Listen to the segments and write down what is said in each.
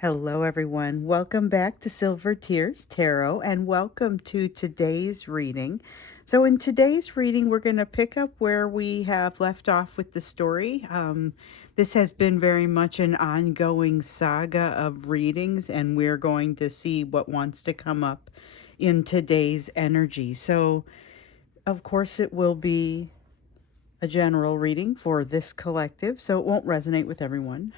Hello, everyone. Welcome back to Silver Tears Tarot, and welcome to today's reading. So, in today's reading, we're going to pick up where we have left off with the story. This has been very much an ongoing saga of readings, and we're going to see what wants to come up in today's energy. So, of course, it will be a general reading for this collective, so it won't resonate with everyone.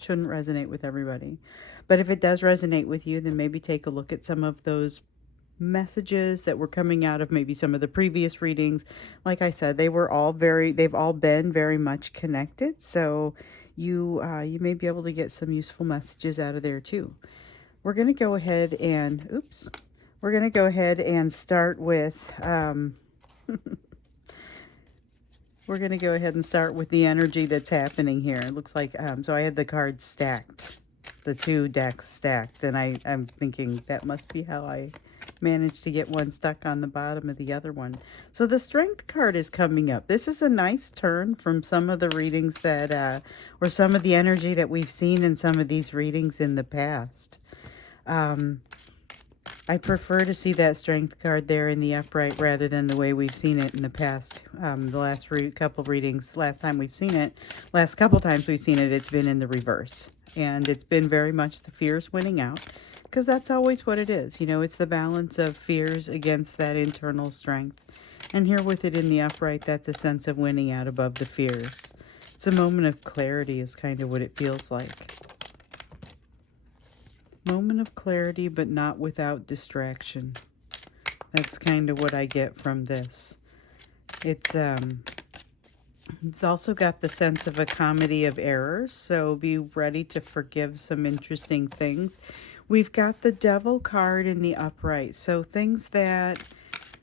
Shouldn't resonate with everybody. But if it does resonate with you, then maybe take a look at some of those messages that were coming out of maybe some of the previous readings. Like I said, they've all been very much connected. So you may be able to get some useful messages out of there too. We're gonna go ahead and start with we're going to go ahead and start with the energy that's happening here. It looks like, so I had the cards stacked, the two decks stacked, and I'm thinking that must be how I managed to get one stuck on the bottom of the other one. So the Strength card is coming up. This is a nice turn from some of the readings that, or some of the energy that we've seen in some of these readings in the past. I prefer to see that Strength card there in the upright rather than the way we've seen it in the past. The last couple readings, last couple times we've seen it, it's been in the reverse. And it's been very much the fears winning out, because that's always what it is. You know, it's the balance of fears against that internal strength. And here with it in the upright, that's a sense of winning out above the fears. It's a moment of clarity is kind of what it feels like. Moment of clarity, but not without distraction. That's kind of what I get from this. It's also got the sense of a comedy of errors, so be ready to forgive some interesting things. We've got the Devil card in the upright, so things that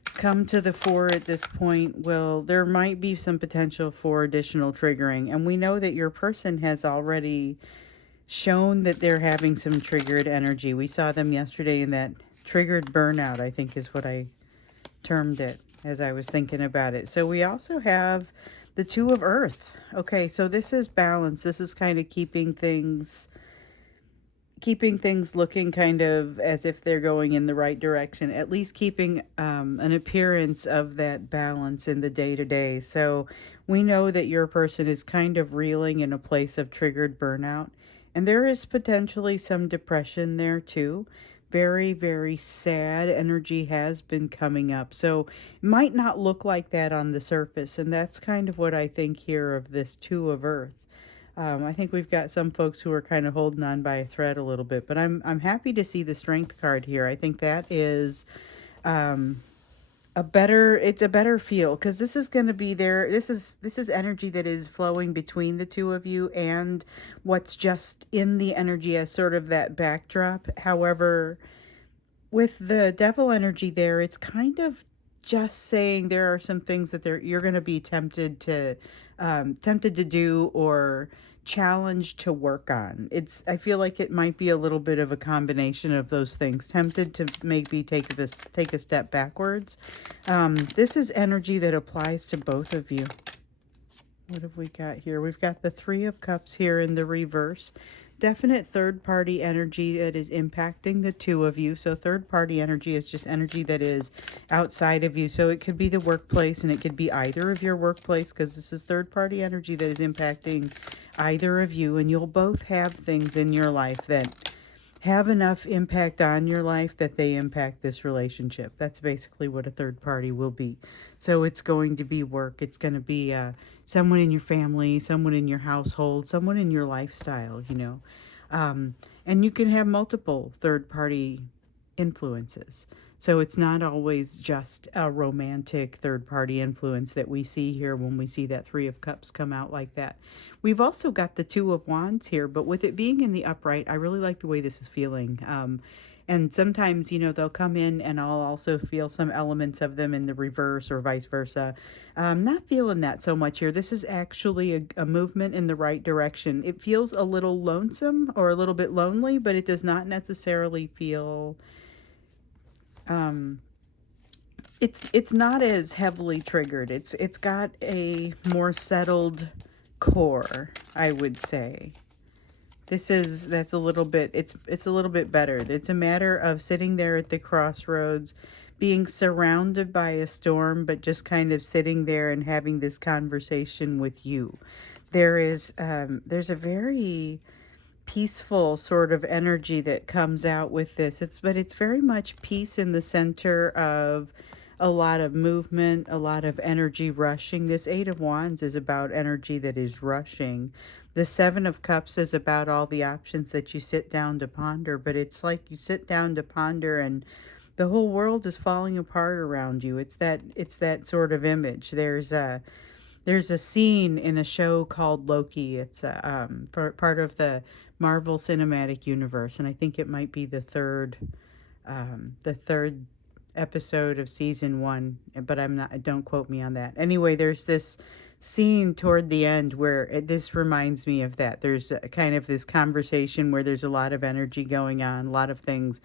come to the fore at this point there might be some potential for additional triggering, and we know that your person has already shown that they're having some triggered energy. We saw them yesterday in that triggered burnout, I think is what I termed it as I was thinking about it. So we also have the Two of Earth. Okay, so this is balance. This is kind of keeping things looking kind of as if they're going in the right direction, at least keeping an appearance of that balance in the day-to-day. So we know that your person is kind of reeling in a place of triggered burnout. And there is potentially some depression there too. Very, very sad energy has been coming up. So it might not look like that on the surface. And that's kind of what I think here of this Two of Earth. I think we've got some folks who are kind of holding on by a thread a little bit. But I'm happy to see the Strength card here. I think that is it's a better feel, because this is going to be there. This is energy that is flowing between the two of you and what's just in the energy as sort of that backdrop. However, with the Devil energy there, it's kind of just saying there are some things that you're going to be tempted to do or challenged to work on. I feel like it might be a little bit of a combination of those things. Tempted to maybe take a step backwards. This is energy that applies to both of you. What have we got here? We've got the Three of Cups here in the reverse. Definite third-party energy that is impacting the two of you. So third-party energy is just energy that is outside of you. So it could be the workplace, and it could be either of your workplace, because this is third-party energy that is impacting either of you. And you'll both have things in your life that have enough impact on your life that they impact this relationship. That's basically what a third party will be. So it's going to be work. It's going to be someone in your family, someone in your household, someone in your lifestyle, you know. And you can have multiple third party influences. So it's not always just a romantic third-party influence that we see here when we see that Three of Cups come out like that. We've also got the Two of Wands here, but with it being in the upright, I really like the way this is feeling. And sometimes, you know, they'll come in and I'll also feel some elements of them in the reverse or vice versa. Not feeling that so much here. This is actually a movement in the right direction. It feels a little lonesome or a little bit lonely, but it does not necessarily feel... it's not as heavily triggered. It's got a more settled core, I would say. That's a little bit, it's a little bit better. It's a matter of sitting there at the crossroads, being surrounded by a storm, but just kind of sitting there and having this conversation with you. There's a very peaceful sort of energy that comes out with this. It's very much peace in the center of a lot of movement, a lot of energy rushing. This Eight of Wands is about energy that is rushing. The Seven of Cups is about all the options that you sit down to ponder, but it's like you sit down to ponder and the whole world is falling apart around you. It's that sort of image. There's a scene in a show called Loki. It's part of the Marvel Cinematic Universe, and I think it might be the third episode of season one, but I'm not. Don't quote me on that. Anyway, there's this scene toward the end where this reminds me of that. There's kind of this conversation where there's a lot of energy going on, a lot of things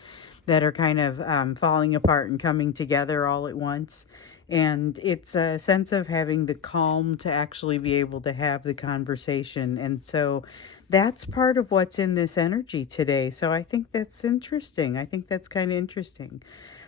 that are kind of falling apart and coming together all at once. And it's a sense of having the calm to actually be able to have the conversation. And so that's part of what's in this energy today. So I think that's interesting. I think that's kind of interesting.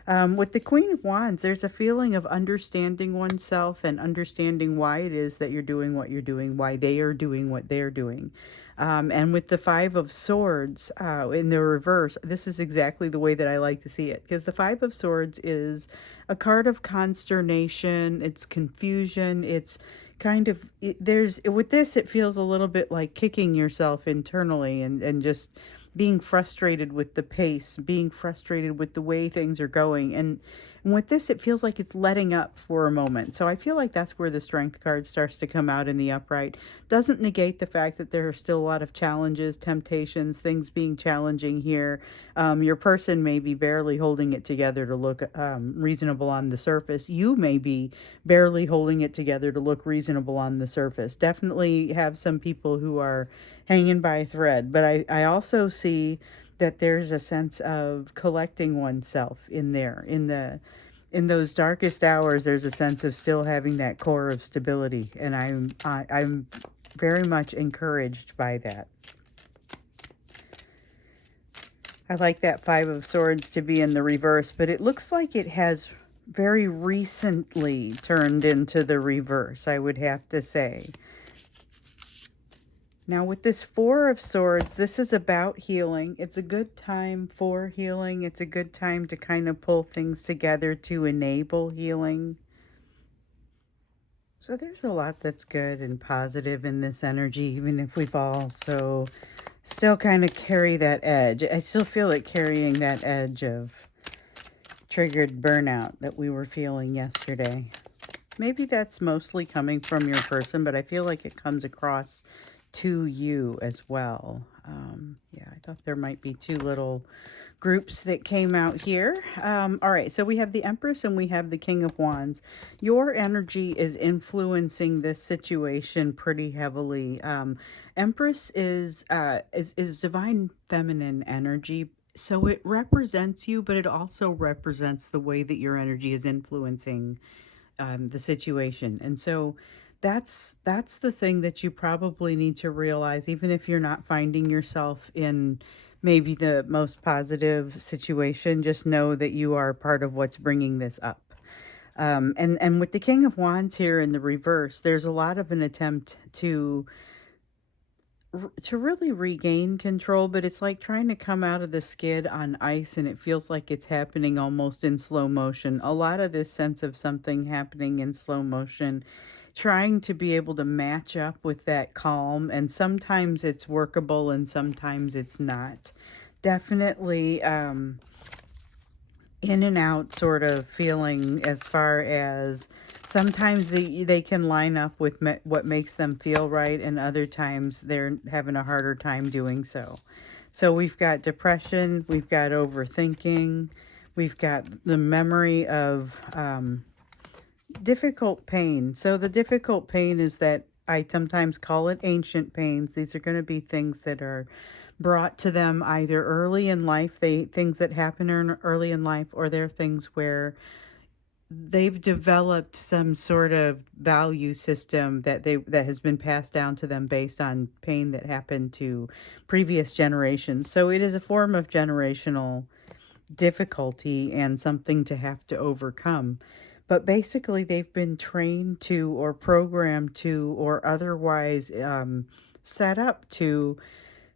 With the Queen of Wands, there's a feeling of understanding oneself and understanding why it is that you're doing what you're doing, why they are doing what they're doing. And with the Five of Swords in the reverse, this is exactly the way that I like to see it. Because the Five of Swords is a card of consternation, it's confusion, it's kind of, with this, it feels a little bit like kicking yourself internally and just being frustrated with the pace, being frustrated with the way things are going. And with this, it feels like it's letting up for a moment. So I feel like that's where the Strength card starts to come out in the upright. Doesn't negate the fact that there are still a lot of challenges, temptations, things being challenging here. Your person may be barely holding it together to look reasonable on the surface. You may be barely holding it together to look reasonable on the surface. Definitely have some people who are hanging by a thread. But I also see that there's a sense of collecting oneself in there. In those darkest hours, there's a sense of still having that core of stability. And I'm very much encouraged by that. I like that Five of Swords to be in the reverse, but it looks like it has very recently turned into the reverse, I would have to say. Now with this Four of Swords, this is about healing. It's a good time for healing. It's a good time to kind of pull things together to enable healing. So there's a lot that's good and positive in this energy, even if we've also still kind of carry that edge. I still feel it carrying that edge of triggered burnout that we were feeling yesterday. Maybe that's mostly coming from your person, but I feel like it comes across to you as well. Yeah, I thought there might be two little groups that came out here. All right, so we have the Empress and we have the King of Wands. Your energy is influencing this situation pretty heavily. Empress is divine feminine energy. So it represents you, but it also represents the way that your energy is influencing the situation. And so that's the thing that you probably need to realize, even if you're not finding yourself in maybe the most positive situation. Just know that you are part of what's bringing this up. And with the King of Wands here in the reverse, there's a lot of an attempt to really regain control, but it's like trying to come out of the skid on ice, and it feels like it's happening almost in slow motion. A lot of this sense of something happening in slow motion, trying to be able to match up with that calm, and sometimes it's workable and sometimes it's not. Definitely in and out sort of feeling, as far as sometimes they can line up with what makes them feel right, and other times they're having a harder time doing so. So we've got depression, we've got overthinking, we've got the memory of difficult pain. So the difficult pain is that I sometimes call it ancient pains. These are going to be things that are brought to them either early in life, things that happen early in life, or they're things where they've developed some sort of value system that has been passed down to them based on pain that happened to previous generations. So it is a form of generational difficulty and something to have to overcome. But basically, they've been trained to, or programmed to, or otherwise set up to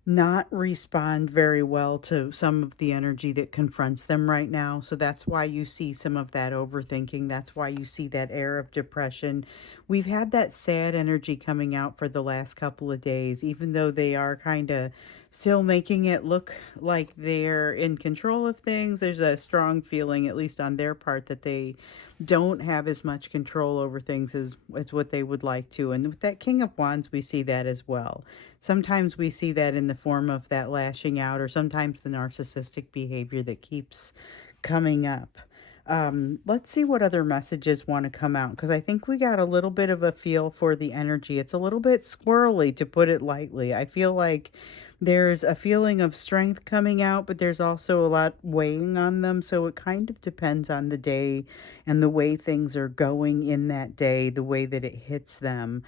not respond very well to some of the energy that confronts them right now. So that's why you see some of that overthinking. That's why you see that air of depression. We've had that sad energy coming out for the last couple of days, even though they are kind of still making it look like they're in control of things. There's a strong feeling, at least on their part, that they don't have as much control over things as what they would like to. And with that King of Wands, we see that as well. Sometimes we see that in the form of that lashing out, or sometimes the narcissistic behavior that keeps coming up. Let's see what other messages want to come out, because I think we got a little bit of a feel for the energy. It's a little bit squirrely, to put it lightly. I feel like there's a feeling of strength coming out, but there's also a lot weighing on them. So it kind of depends on the day and the way things are going in that day, the way that it hits them.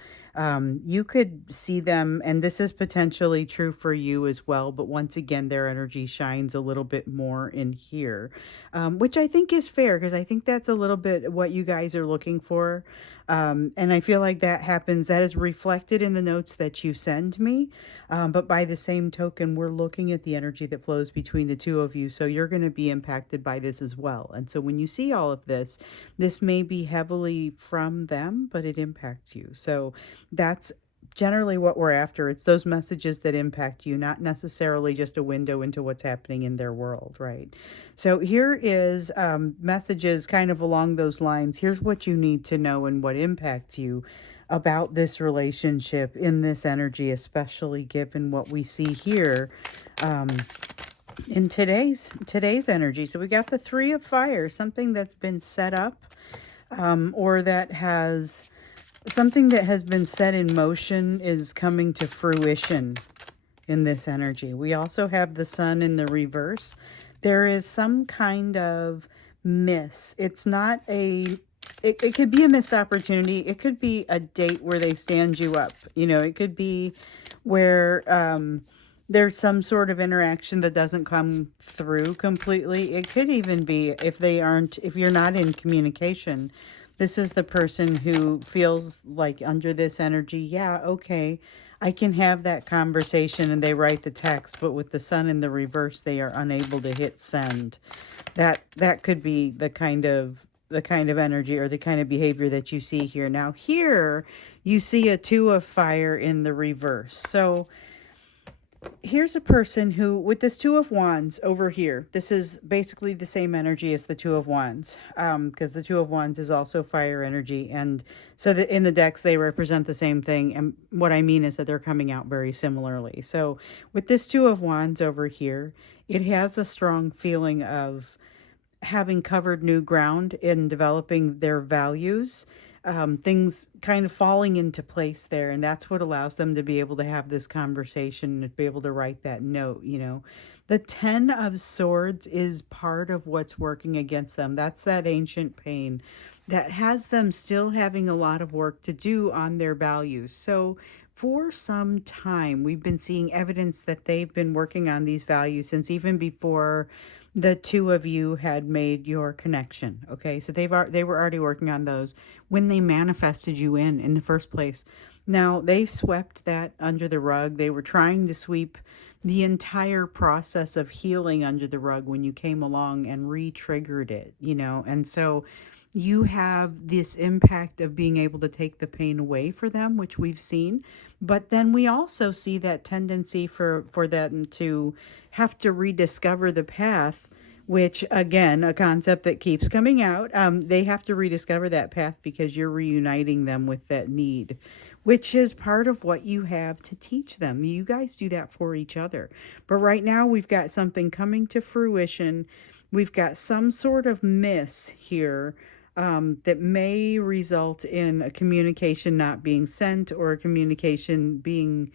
You could see them, and this is potentially true for you as well, but once again, their energy shines a little bit more in here, which I think is fair, because I think that's a little bit what you guys are looking for. And I feel like that happens, that is reflected in the notes that you send me. But by the same token, we're looking at the energy that flows between the two of you. So you're going to be impacted by this as well. And so when you see all of this, this may be heavily from them, but it impacts you. So that's generally what we're after. It's those messages that impact you, not necessarily just a window into what's happening in their world, right? So here is messages kind of along those lines. Here's what you need to know and what impacts you about this relationship in this energy, especially given what we see here in today's energy. So we got the Three of Fire, something that's been set up, or that has something that has been set in motion is coming to fruition in this energy. We also have the Sun in the reverse. There is some kind of miss. It's not a, it could be a missed opportunity. It could be a date where they stand you up. You know, it could be where there's some sort of interaction that doesn't come through completely. It could even be if you're not in communication. This is the person who feels like under this energy, yeah, okay, I can have that conversation, and they write the text, but with the Sun in the reverse, they are unable to hit send. That could be the kind of energy or the kind of behavior that you see here. Now here you see a Two of Fire in the reverse. So here's a person who, with this Two of Wands over here, this is basically the same energy as the Two of Wands, because the Two of Wands is also fire energy. And so in the decks, they represent the same thing. And what I mean is that they're coming out very similarly. So with this Two of Wands over here, it has a strong feeling of having covered new ground in developing their values, things kind of falling into place there. And that's what allows them to be able to have this conversation and be able to write that note, you know. The Ten of Swords is part of what's working against them. That's that ancient pain that has them still having a lot of work to do on their values. So for some time, we've been seeing evidence that they've been working on these values since even before the two of you had made your connection. Okay, so they were already working on those when they manifested you in the first place. Now they swept that under the rug. They were trying to sweep the entire process of healing under the rug when you came along and re-triggered it, you know. And so you have this impact of being able to take the pain away for them, which we've seen. But then we also see that tendency for them to have to rediscover the path, which again, a concept that keeps coming out. They have to rediscover that path because you're reuniting them with that need, which is part of what you have to teach them. You guys do that for each other. But right now we've got something coming to fruition. We've got some sort of miss here that may result in a communication not being sent, or a communication being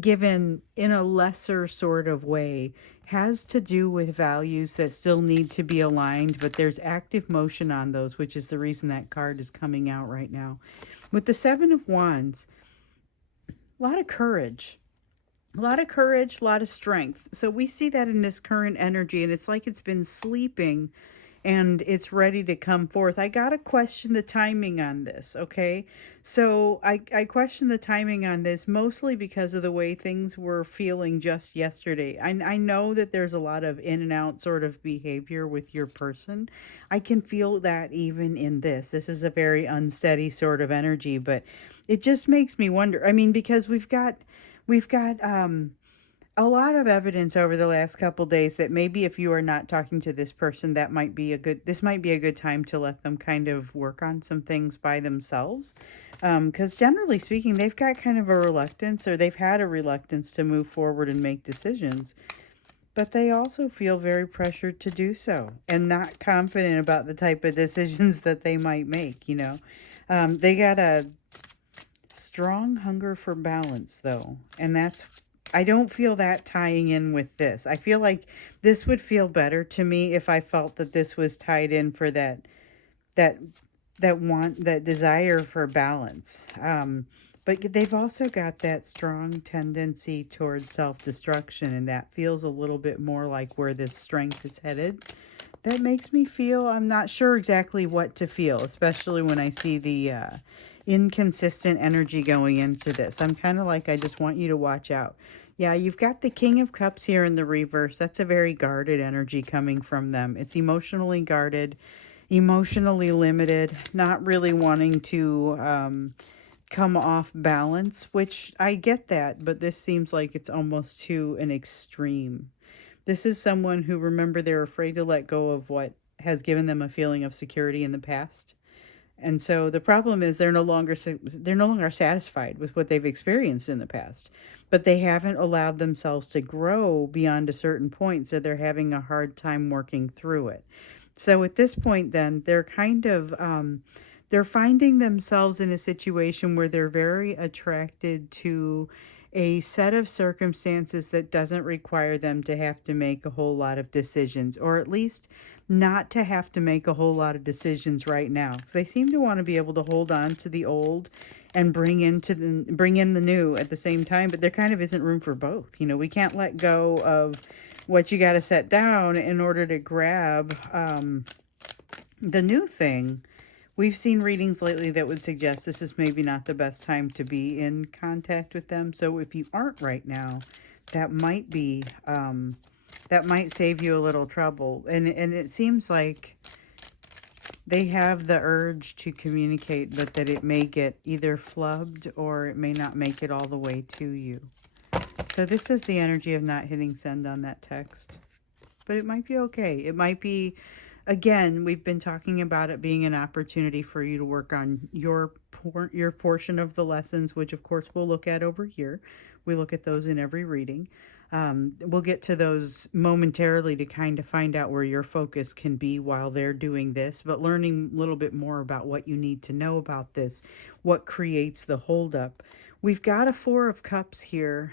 given in a lesser sort of way, has to do with values that still need to be aligned, but there's active motion on those, which is the reason that card is coming out right now. With the Seven of Wands, a lot of courage. A lot of courage, a lot of strength. So we see that in this current energy, and it's like it's been sleeping and it's ready to come forth. I got to question the timing on this, okay? So I question the timing on this mostly because of the way things were feeling just yesterday. I know that there's a lot of in and out sort of behavior with your person. I can feel that even in this. This is a very unsteady sort of energy, but it just makes me wonder. I mean, because we've got a lot of evidence over the last couple days that maybe if you are not talking to this person, that might be this might be a good time to let them kind of work on some things by themselves. Because generally speaking, they've got kind of a reluctance, or they've had a reluctance to move forward and make decisions, but they also feel very pressured to do so and not confident about the type of decisions that they might make, you know. They got a strong hunger for balance, though, and I don't feel that tying in with this. I feel like this would feel better to me if I felt that this was tied in for that that desire for balance. But they've also got that strong tendency towards self-destruction, and that feels a little bit more like where this strength is headed. That makes me feel I'm not sure exactly what to feel, especially when I see the inconsistent energy going into this. I'm kind of like, I just want you to watch out. Yeah, you've got the King of Cups here in the reverse. That's a very guarded energy coming from them. It's emotionally guarded, emotionally limited, not really wanting to come off balance, which I get that, but this seems like it's almost to an extreme. This is someone who, remember, they're afraid to let go of what has given them a feeling of security in the past. And so the problem is they're no longer satisfied with what they've experienced in the past, but they haven't allowed themselves to grow beyond a certain point, so they're having a hard time working through it. So at this point, then they're kind of they're finding themselves in a situation where they're very attracted to a set of circumstances that doesn't require them to have to make a whole lot of decisions, or at least not to have to make a whole lot of decisions right now. So they seem to want to be able to hold on to the old and bring in the new at the same time, but there kind of isn't room for both. You know, we can't let go of what you got to set down in order to grab the new thing. We've seen readings lately that would suggest this is maybe not the best time to be in contact with them. So if you aren't right now, that might be that might save you a little trouble. And it seems like they have the urge to communicate, but that it may get either flubbed or it may not make it all the way to you. So this is the energy of not hitting send on that text. But it might be okay. It might be, again, we've been talking about it being an opportunity for you to work on your portion of the lessons, which of course we'll look at over here. We look at those in every reading. We'll get to those momentarily to kind of find out where your focus can be while they're doing this, but learning a little bit more about what you need to know about this, what creates the holdup. We've got a Four of Cups here.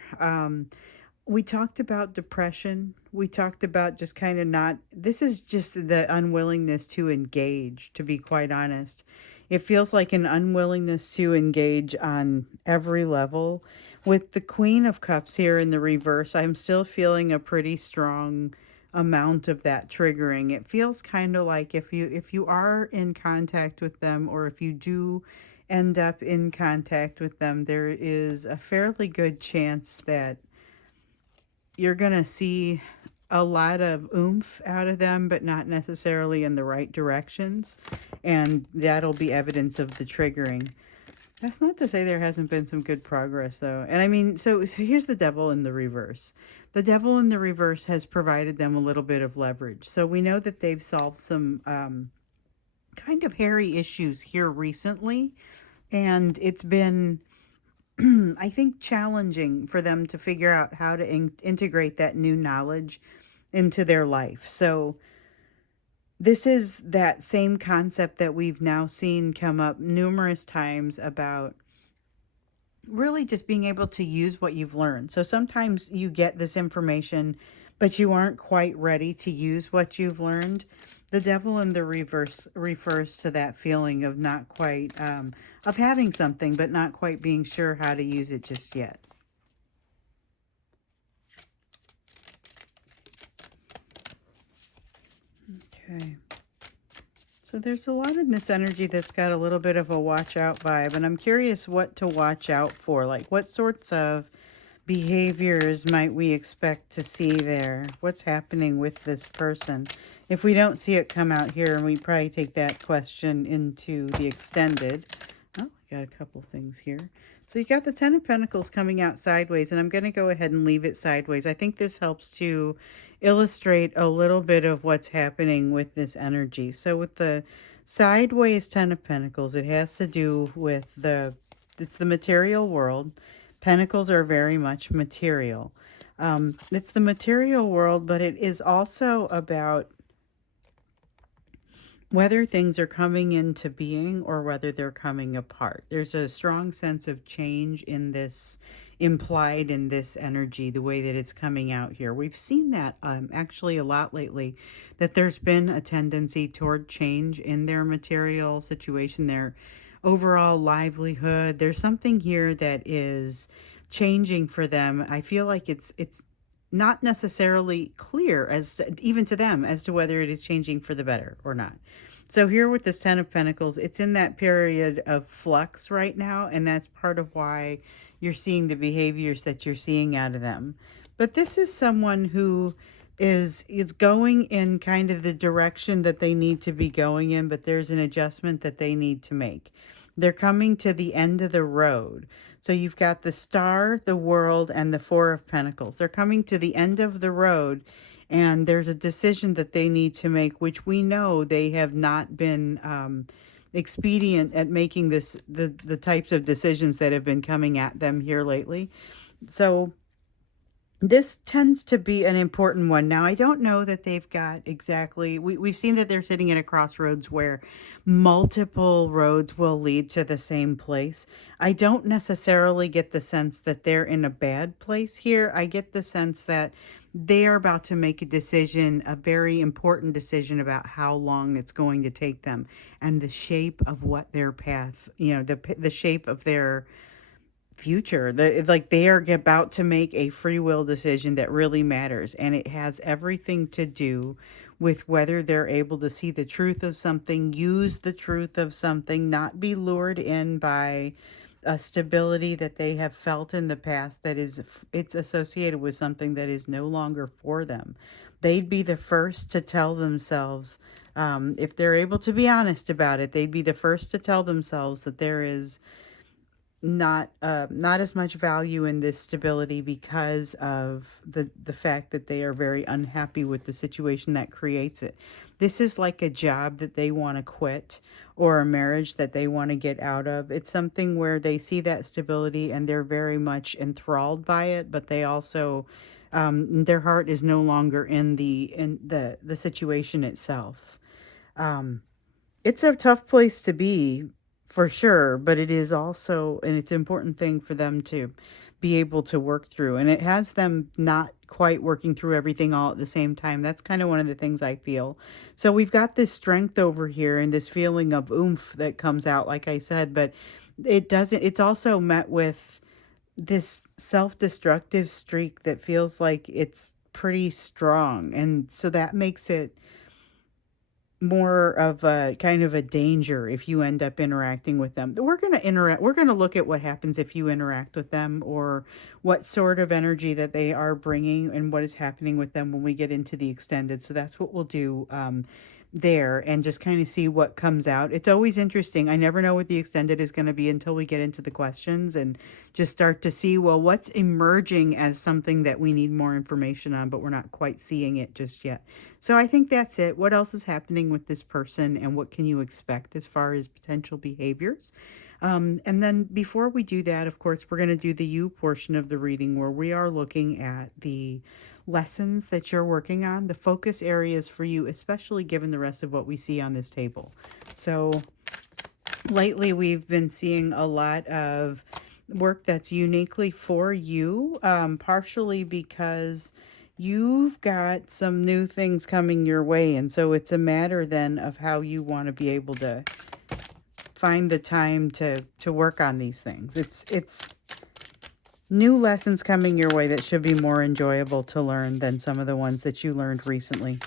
We talked about depression. We talked about just kind of not, this is just the unwillingness to engage, to be quite honest. It feels like an unwillingness to engage on every level. With the Queen of Cups here in the reverse, I'm still feeling a pretty strong amount of that triggering. It feels kind of like if you are in contact with them, or if you do end up in contact with them, there is a fairly good chance that you're going to see a lot of oomph out of them, but not necessarily in the right directions. And that'll be evidence of the triggering. That's not to say there hasn't been some good progress, though. And I mean, so here's the Devil in the reverse. The Devil in the reverse has provided them a little bit of leverage. So we know that they've solved some kind of hairy issues here recently. And it's been, I think, challenging for them to figure out how to integrate that new knowledge into their life. So this is that same concept that we've now seen come up numerous times about really just being able to use what you've learned. So sometimes you get this information, but you aren't quite ready to use what you've learned. The devil in the reverse refers to that feeling of not quite, of having something, but not quite being sure how to use it just yet. Okay. So there's a lot in this energy that's got a little bit of a watch out vibe, and I'm curious what to watch out for. Like, what sorts of behaviors might we expect to see there? What's happening with this person? If we don't see it come out here, and we probably take that question into the extended. Oh, I got a couple things here. So you got the Ten of Pentacles coming out sideways, and I'm going to go ahead and leave it sideways. I think this helps to illustrate a little bit of what's happening with this energy. So with the sideways Ten of Pentacles, it has to do with it's the material world. Pentacles are very much material. It's the material world, but it is also about whether things are coming into being or whether they're coming apart. There's a strong sense of change in this, implied in this energy, the way that it's coming out here. We've seen that actually a lot lately, that there's been a tendency toward change in their material situation, their overall livelihood. There's something here that is changing for them. I feel like it's not necessarily clear as even to them as to whether it is changing for the better or not. So here with this Ten of Pentacles, it's in that period of flux right now, and that's part of why you're seeing the behaviors that you're seeing out of them. But this is someone who is going in kind of the direction that they need to be going in, but there's an adjustment that they need to make. They're coming to the end of the road. So you've got the Star, the World, and the Four of Pentacles. They're coming to the end of the road, and there's a decision that they need to make, which we know they have not been expedient at making the types of decisions that have been coming at them here lately. So this tends to be an important one. Now, I don't know that they've got exactly, we've seen that they're sitting at a crossroads where multiple roads will lead to the same place. I don't necessarily get the sense that they're in a bad place here. I get the sense that they are about to make a decision, a very important decision about how long it's going to take them and the shape of what their path, the shape of their future. Like they are about to make a free will decision that really matters, and it has everything to do with whether they're able to see the truth of something, use the truth of something, not be lured in by a stability that they have felt in the past that it's associated with something that is no longer for them. They'd be the first to tell themselves, if they're able to be honest about it, they'd be the first to tell themselves that there is not as much value in this stability because of the fact that they are very unhappy with the situation that creates it. This is like a job that they want to quit or a marriage that they want to get out of. It's something where they see that stability and they're very much enthralled by it, but they also their heart is no longer in the situation itself. It's a tough place to be for sure, but it is also, and it's an important thing for them to be able to work through. And it has them not quite working through everything all at the same time. That's kind of one of the things I feel. So we've got this strength over here and this feeling of oomph that comes out, like I said, but it's also met with this self-destructive streak that feels like it's pretty strong. And so that makes it more of a kind of a danger if you end up interacting with them. We're going to look at what happens if you interact with them, or what sort of energy that they are bringing and what is happening with them when we get into the extended. So that's what we'll do there, and just kind of see what comes out. It's always interesting. I never know what the extended is going to be until we get into the questions and just start to see, well, what's emerging as something that we need more information on, but we're not quite seeing it just yet. So I think that's it. What else is happening with this person, and what can you expect as far as potential behaviors? And then before we do that, of course, we're going to do the you portion of the reading, where we are looking at the lessons that you're working on, the focus areas for you, especially given the rest of what we see on this table. So lately we've been seeing a lot of work that's uniquely for you, partially because you've got some new things coming your way. And so it's a matter then of how you want to be able to find the time to work on these things. It's new lessons coming your way that should be more enjoyable to learn than some of the ones that you learned recently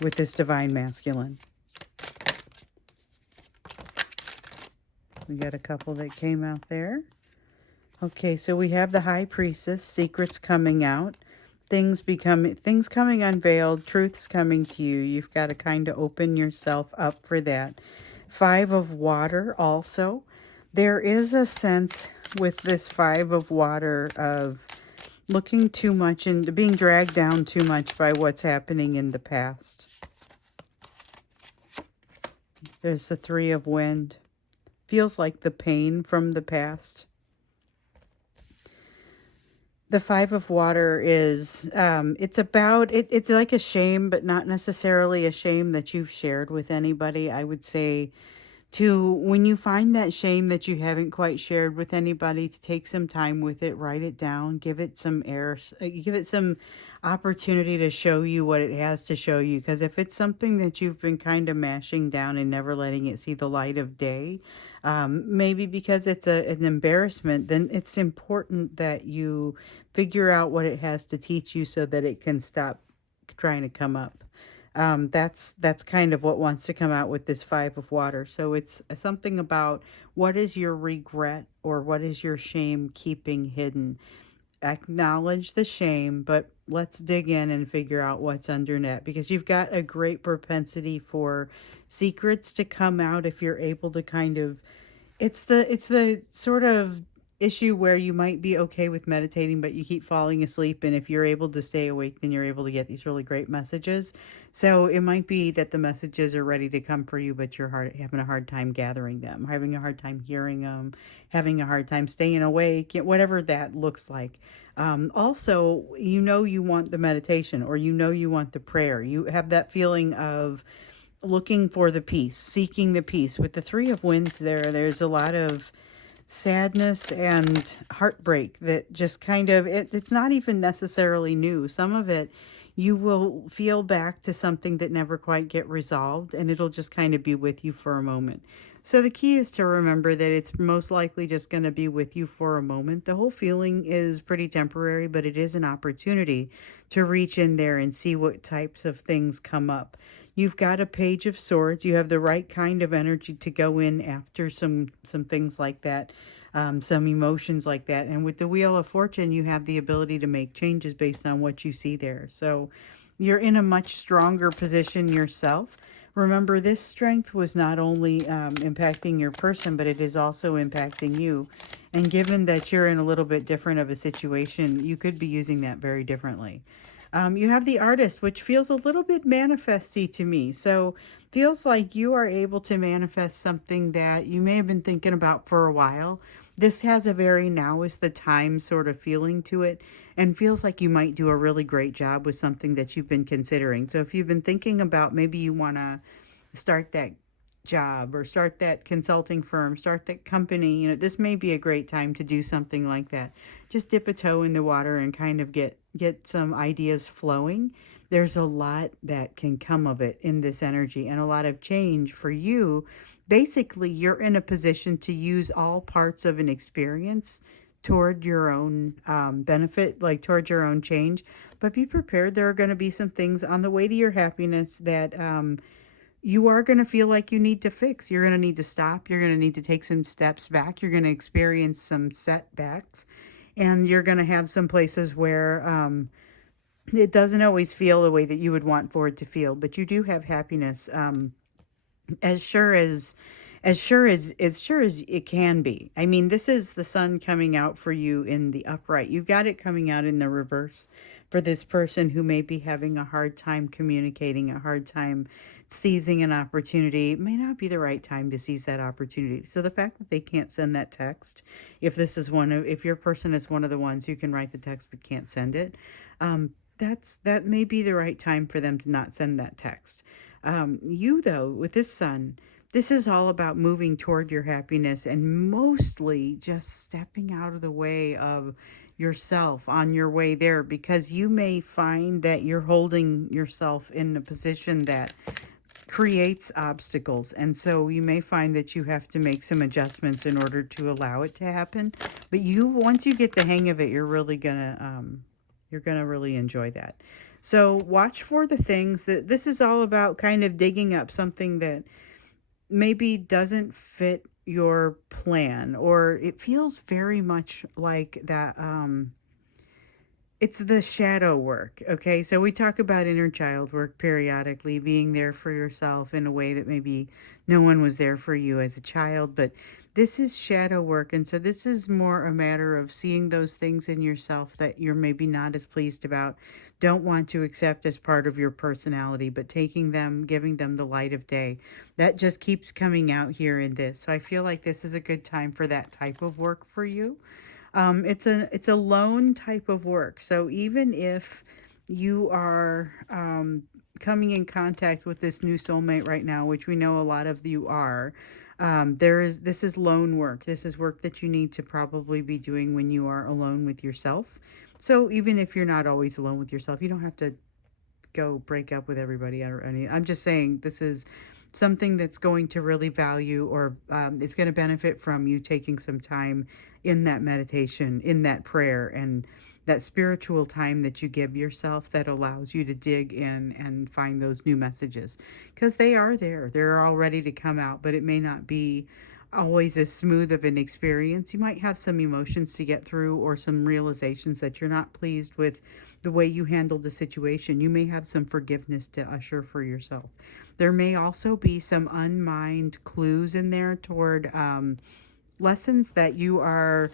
with this divine masculine. We got a couple that came out there. Okay, so we have the High Priestess, secrets coming out, things coming unveiled, truths coming to you. You've got to kind of open yourself up for that. Five of Water also. There is a sense with this Five of Water of looking too much and being dragged down too much by what's happening in the past. There's the Three of Wind. Feels like the pain from the past. The Five of Water is, it's like a shame, but not necessarily a shame that you've shared with anybody. I would say to, when you find that shame that you haven't quite shared with anybody, to take some time with it, write it down, give it some air, give it some opportunity to show you what it has to show you. Because if it's something that you've been kind of mashing down and never letting it see the light of day, maybe because it's an embarrassment, then it's important that you figure out what it has to teach you so that it can stop trying to come up. That's kind of what wants to come out with this Five of Water. So it's something about what is your regret or what is your shame keeping hidden. Acknowledge the shame, but let's dig in and figure out what's underneath, because you've got a great propensity for secrets to come out if you're able to kind of, it's the sort of issue where you might be okay with meditating, but you keep falling asleep. And if you're able to stay awake, then you're able to get these really great messages. So it might be that the messages are ready to come for you, but you're having a hard time gathering them, having a hard time hearing them, having a hard time staying awake, whatever that looks like. Also, you want the meditation, or you want the prayer. You have that feeling of looking for the peace, seeking the peace. With the Three of Wands there's a lot of sadness and heartbreak that just kind of, it's not even necessarily new. Some of it you will feel back to something that never quite get resolved, and it'll just kind of be with you for a moment. So the key is to remember that it's most likely just going to be with you for a moment. The whole feeling is pretty temporary, but it is an opportunity to reach in there and see what types of things come up. You've got a Page of Swords. You have the right kind of energy to go in after some things like that, some emotions like that. And with the Wheel of Fortune, you have the ability to make changes based on what you see there. So you're in a much stronger position yourself. Remember, this strength was not only impacting your person, but it is also impacting you. And given that you're in a little bit different of a situation, you could be using that very differently. You have the Artist, which feels a little bit manifesty to me. So feels like you are able to manifest something that you may have been thinking about for a while. This has a very now is the time sort of feeling to it, and feels like you might do a really great job with something that you've been considering. So if you've been thinking about, maybe you want to start that job or start that consulting firm, start that company, this may be a great time to do something like that. Just dip a toe in the water and kind of get some ideas flowing. There's a lot that can come of it in this energy, and a lot of change for you. Basically, you're in a position to use all parts of an experience toward your own benefit, like toward your own change. But be prepared. There are going to be some things on the way to your happiness that you are going to feel like you need to fix. You're going to need to stop. You're going to need to take some steps back. You're going to experience some setbacks. And you're going to have some places where it doesn't always feel the way that you would want for it to feel. But you do have happiness, as sure as it can be. I mean, this is the Sun coming out for you in the upright. You've got it coming out in the reverse for this person who may be having a hard time communicating, a hard time seizing an opportunity. It may not be the right time to seize that opportunity. So the fact that they can't send that text, if your person is one of the ones who can write the text but can't send it, that may be the right time for them to not send that text. You though, with this Sun, This is all about moving toward your happiness and mostly just stepping out of the way of yourself on your way there, because you may find that you're holding yourself in a position that creates obstacles. And so you may find that you have to make some adjustments in order to allow it to happen. But once you get the hang of it, you're gonna really enjoy that. So watch for the things that this is all about, kind of digging up something that maybe doesn't fit your plan, or it feels very much like that. It's the shadow work. Okay, so we talk about inner child work periodically, being there for yourself in a way that maybe no one was there for you as a child, but this is shadow work. And so this is more a matter of seeing those things in yourself that you're maybe not as pleased about, don't want to accept as part of your personality, but taking them, giving them the light of day. That just keeps coming out here in this. So I feel like this is a good time for that type of work for you. It's a lone type of work. So even if you are coming in contact with this new soulmate right now, which we know a lot of you are, this is lone work. This is work that you need to probably be doing when you are alone with yourself. So even if you're not always alone with yourself, you don't have to go break up with everybody or any. I'm just saying this is something that's going to really value, or it's going to benefit from you taking some time in that meditation, in that prayer, and that spiritual time that you give yourself that allows you to dig in and find those new messages, because they are there. They're all ready to come out, but it may not be always as smooth of an experience. You might have some emotions to get through, or some realizations that you're not pleased with the way you handled the situation. You may have some forgiveness to usher for yourself. There may also be some unmined clues in there toward lessons that you are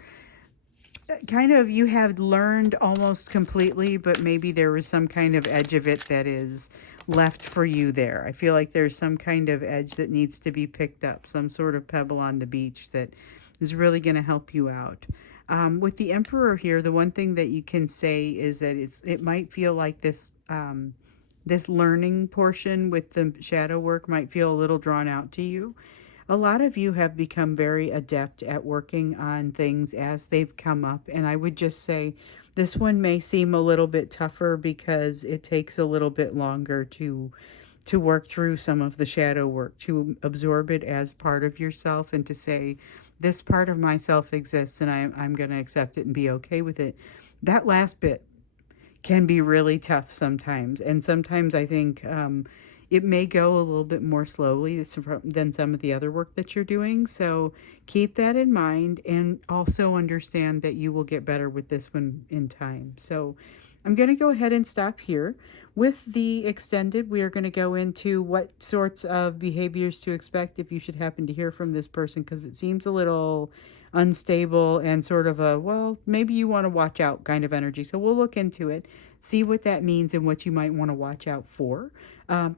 you have learned almost completely, but maybe there was some kind of edge of it that is left for you there. I feel like there's some kind of edge that needs to be picked up, some sort of pebble on the beach that is really going to help you out. With the Emperor here, the one thing that you can say is that it might feel like this learning portion with the shadow work might feel a little drawn out to you. A lot of you have become very adept at working on things as they've come up, and I would just say this one may seem a little bit tougher because it takes a little bit longer to work through some of the shadow work, to absorb it as part of yourself, and to say, this part of myself exists and I'm going to accept it and be okay with it. That last bit can be really tough sometimes. And sometimes I think it may go a little bit more slowly than some of the other work that you're doing. So keep that in mind, and also understand that you will get better with this one in time. So I'm going to go ahead and stop here. With the extended, we are going to go into what sorts of behaviors to expect if you should happen to hear from this person, because it seems a little unstable and sort of a, well, maybe you want to watch out kind of energy. So we'll look into it, see what that means and what you might want to watch out for.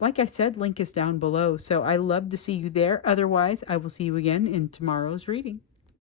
Like I said, link is down below. So I love to see you there. Otherwise, I will see you again in tomorrow's reading.